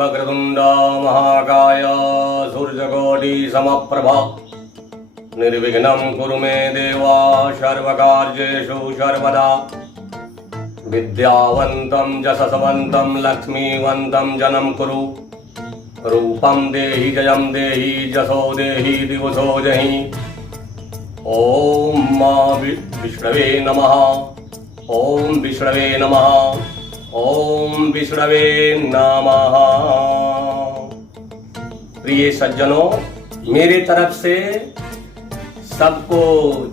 वक्रतुंड महाकाय सूर्यकोटि समप्रभा निर्विघ्नं कुरु मे देवा सर्वकार्येषु सर्वदा विद्यावन्तं यशस्वन्तं लक्ष्मीवन्तं जनं कुरु रूपं देहि जयं देहि यशो देहि दिवसो जहि। ओम विष्णवे नमः। ओम विष्णवे नमः। ओम विष्णवे नमः। प्रिय सज्जनों, मेरे तरफ से सबको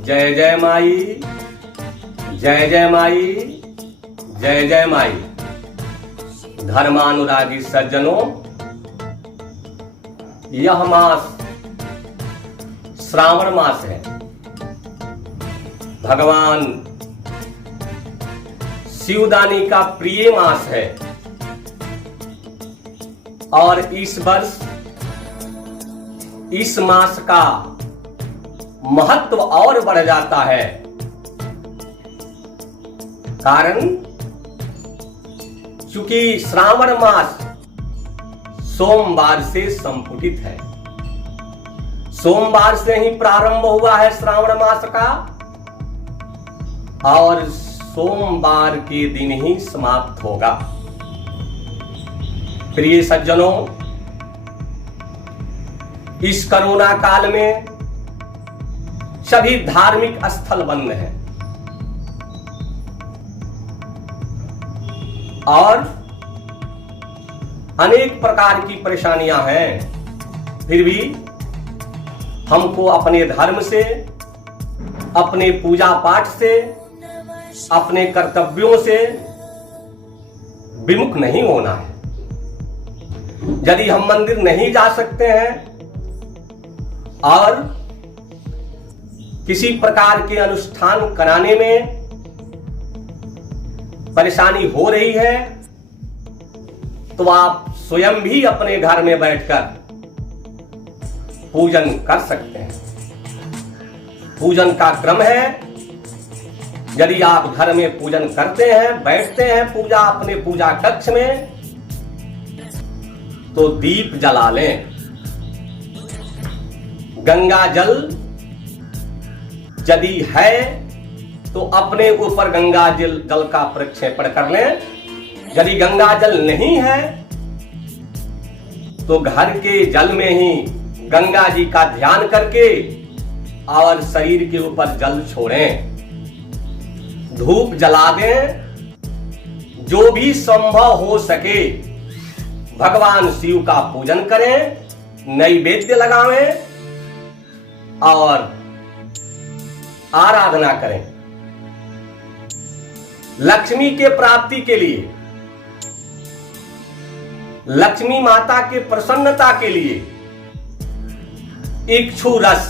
जय जय माई, जय जय माई, जय जय माई। धर्मानुरागी सज्जनों, यह मास श्रावण मास है। भगवान शिवदानी का प्रिय मास है और इस वर्ष इस मास का महत्व और बढ़ जाता है। कारण चूंकि श्रावण मास सोमवार से संपुटित है। सोमवार से ही प्रारंभ हुआ है श्रावण मास का और सोमवार के दिन ही समाप्त होगा। प्रिय सज्जनों, इस कोरोना काल में सभी धार्मिक स्थल बंद हैं और अनेक प्रकार की परेशानियां हैं। फिर भी हमको अपने धर्म से, अपने पूजा पाठ से, अपने कर्तव्यों से विमुख नहीं होना है। यदि हम मंदिर नहीं जा सकते हैं और किसी प्रकार के अनुष्ठान कराने में परेशानी हो रही है तो आप स्वयं भी अपने घर में बैठकर पूजन कर सकते हैं। पूजन का क्रम है, यदि आप घर में पूजन करते हैं, बैठते हैं पूजा अपने पूजा कक्ष में, तो दीप जला लें। गंगा जल यदि है तो अपने ऊपर गंगा जल का प्रक्षेपण कर लें। यदि गंगा जल नहीं है तो घर के जल में ही गंगा जी का ध्यान करके और शरीर के ऊपर जल छोड़ें, धूप जला दें। जो भी संभव हो सके भगवान शिव का पूजन करें, नैवेद्य लगावें और आराधना करें। लक्ष्मी के प्राप्ति के लिए, लक्ष्मी माता के प्रसन्नता के लिए इक्षु रस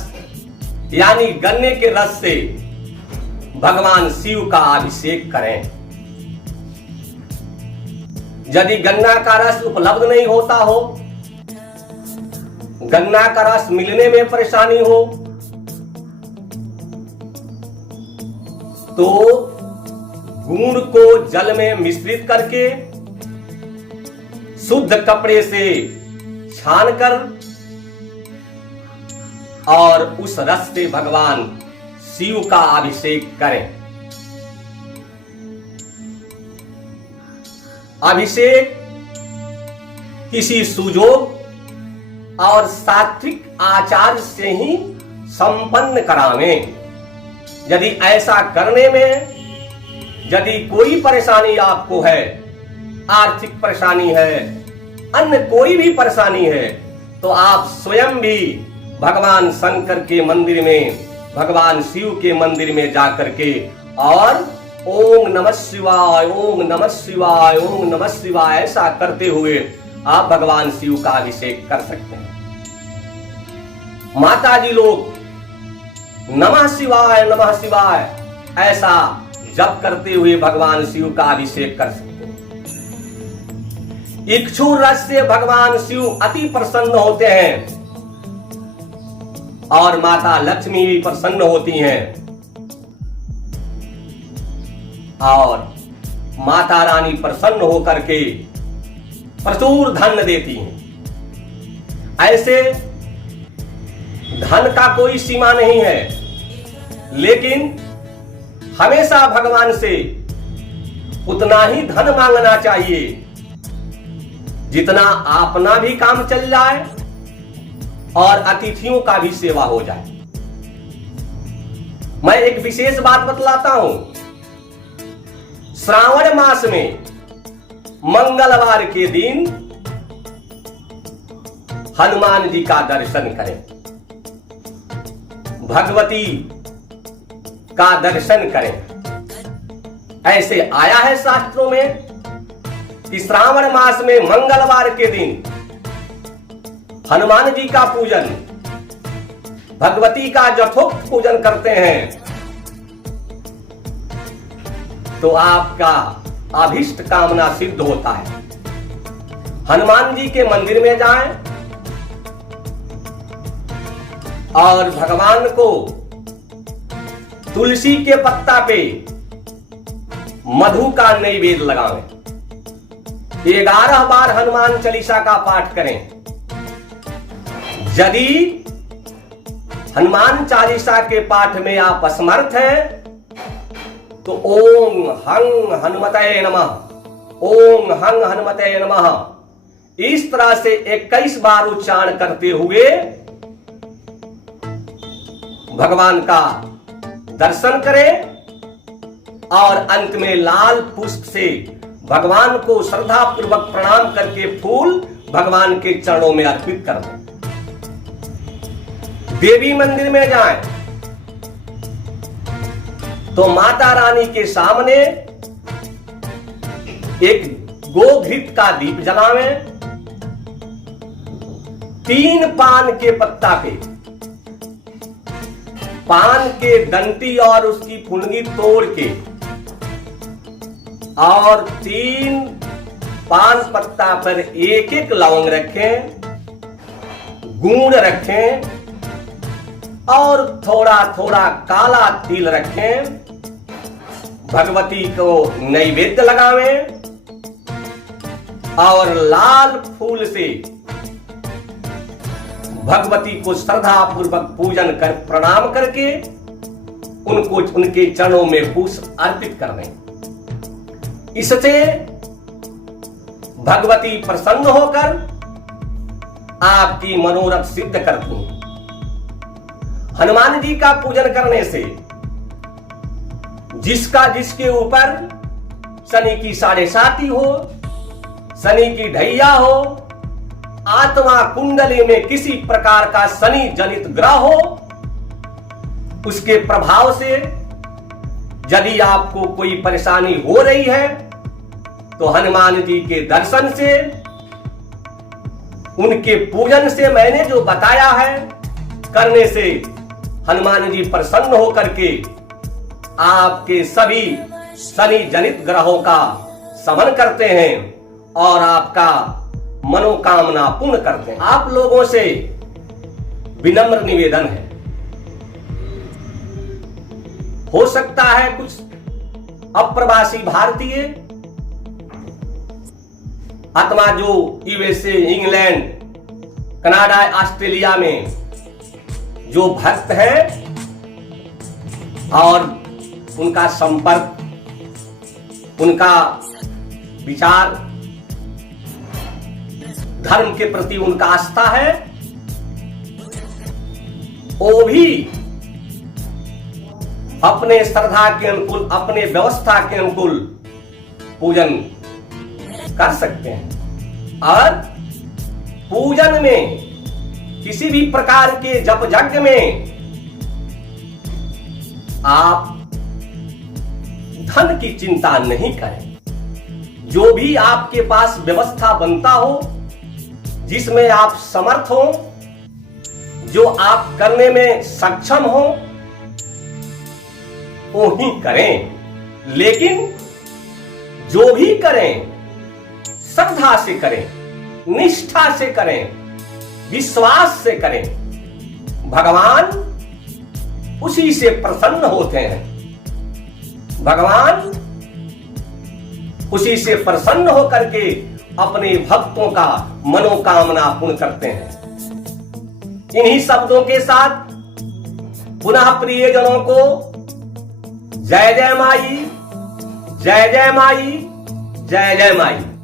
यानी गन्ने के रस से भगवान शिव का अभिषेक करें। यदि गन्ना का रस उपलब्ध नहीं होता हो, गन्ना का रस मिलने में परेशानी हो, तो गुड़ को जल में मिश्रित करके शुद्ध कपड़े से छानकर और उस रस से भगवान शिव का अभिषेक करें। अभिषेक किसी सुजोग और सात्विक आचार से ही संपन्न करावें। यदि ऐसा करने में यदि कोई परेशानी आपको है, आर्थिक परेशानी है, अन्य कोई भी परेशानी है, तो आप स्वयं भी भगवान शंकर के मंदिर में, भगवान शिव के मंदिर में जाकर के और ओम नमः शिवाय, ओम नमः शिवाय, ओम नमः शिवाय ऐसा करते हुए आप भगवान शिव का अभिषेक कर सकते हैं। माता जी लोग नमः शिवाय ऐसा जप करते हुए भगवान शिव का अभिषेक कर सकते हैं। इक्षु रस से भगवान शिव अति प्रसन्न होते हैं और माता लक्ष्मी भी प्रसन्न होती हैं और माता रानी प्रसन्न होकर के प्रचुर धन देती हैं। ऐसे धन का कोई सीमा नहीं है, लेकिन हमेशा भगवान से उतना ही धन मांगना चाहिए जितना अपना भी काम चल जाए और अतिथियों का भी सेवा हो जाए। मैं एक विशेष बात बतलाता हूं। श्रावण मास में मंगलवार के दिन हनुमान जी का दर्शन करें, भगवती का दर्शन करें। ऐसे आया है शास्त्रों में कि श्रावण मास में मंगलवार के दिन हनुमान जी का पूजन, भगवती का यथोक्त पूजन करते हैं तो आपका अभिष्ट कामना सिद्ध होता है। हनुमान जी के मंदिर में जाएं और भगवान को तुलसी के पत्ता पे मधु का नैवेद्य लगावें। 11 बार हनुमान चालीसा का पाठ करें। यदि हनुमान चालीसा के पाठ में आप असमर्थ हैं तो ओम हंग हनुमते नमः, ओम हंग हनुमते नमः इस तरह से 21 बार उच्चारण करते हुए भगवान का दर्शन करें और अंत में लाल पुष्प से भगवान को श्रद्धा पूर्वक प्रणाम करके फूल भगवान के चरणों में अर्पित कर दें। देवी मंदिर में जाएं तो माता रानी के सामने एक गोघृत का दीप जलावें। 3 पान के पत्ता पे पान के डंटी और उसकी फुनगी तोड़ के और 3 पान पत्ता पर एक लौंग रखें, गुड़ रखें और थोड़ा थोड़ा काला तिल रखें। भगवती को नैवेद्य लगावें और लाल फूल से भगवती को श्रद्धा पूर्वक पूजन कर प्रणाम करके उनको उनके चरणों में पुष्प अर्पित कर दें। इससे भगवती प्रसन्न होकर आपकी मनोरथ सिद्ध करती हैं। हनुमान जी का पूजन करने से जिसके ऊपर शनि की 7.5 हो, शनि की ढैया हो, आत्मा कुंडली में किसी प्रकार का शनि जनित ग्रह हो, उसके प्रभाव से यदि आपको कोई परेशानी हो रही है तो हनुमान जी के दर्शन से, उनके पूजन से, मैंने जो बताया है करने से हनुमान जी प्रसन्न होकर के आपके सभी शनि जनित ग्रहों का शमन करते हैं और आपका मनोकामना पूर्ण करते हैं। आप लोगों से विनम्र निवेदन है, हो सकता है कुछ अप्रवासी भारतीय अथवा जो यूएसए, इंग्लैंड, कनाडा, ऑस्ट्रेलिया में जो भक्त हैं और उनका संपर्क, उनका विचार, धर्म के प्रति उनका आस्था है, वो भी अपने श्रद्धा के अनुकूल, अपने व्यवस्था के अनुकूल पूजन कर सकते हैं। और पूजन में किसी भी प्रकार के जप यज्ञ में आप धन की चिंता नहीं करें। जो भी आपके पास व्यवस्था बनता हो, जिसमें आप समर्थ हो, जो आप करने में सक्षम हो, वो ही करें। लेकिन जो भी करें श्रद्धा से करें, निष्ठा से करें, विश्वास से करें। भगवान उसी से प्रसन्न होते हैं। भगवान उसी से प्रसन्न होकर के अपने भक्तों का मनोकामना पूर्ण करते हैं। इन्हीं शब्दों के साथ पुनः प्रियजनों को जय जय माई, जय जय माई, जय जय माई।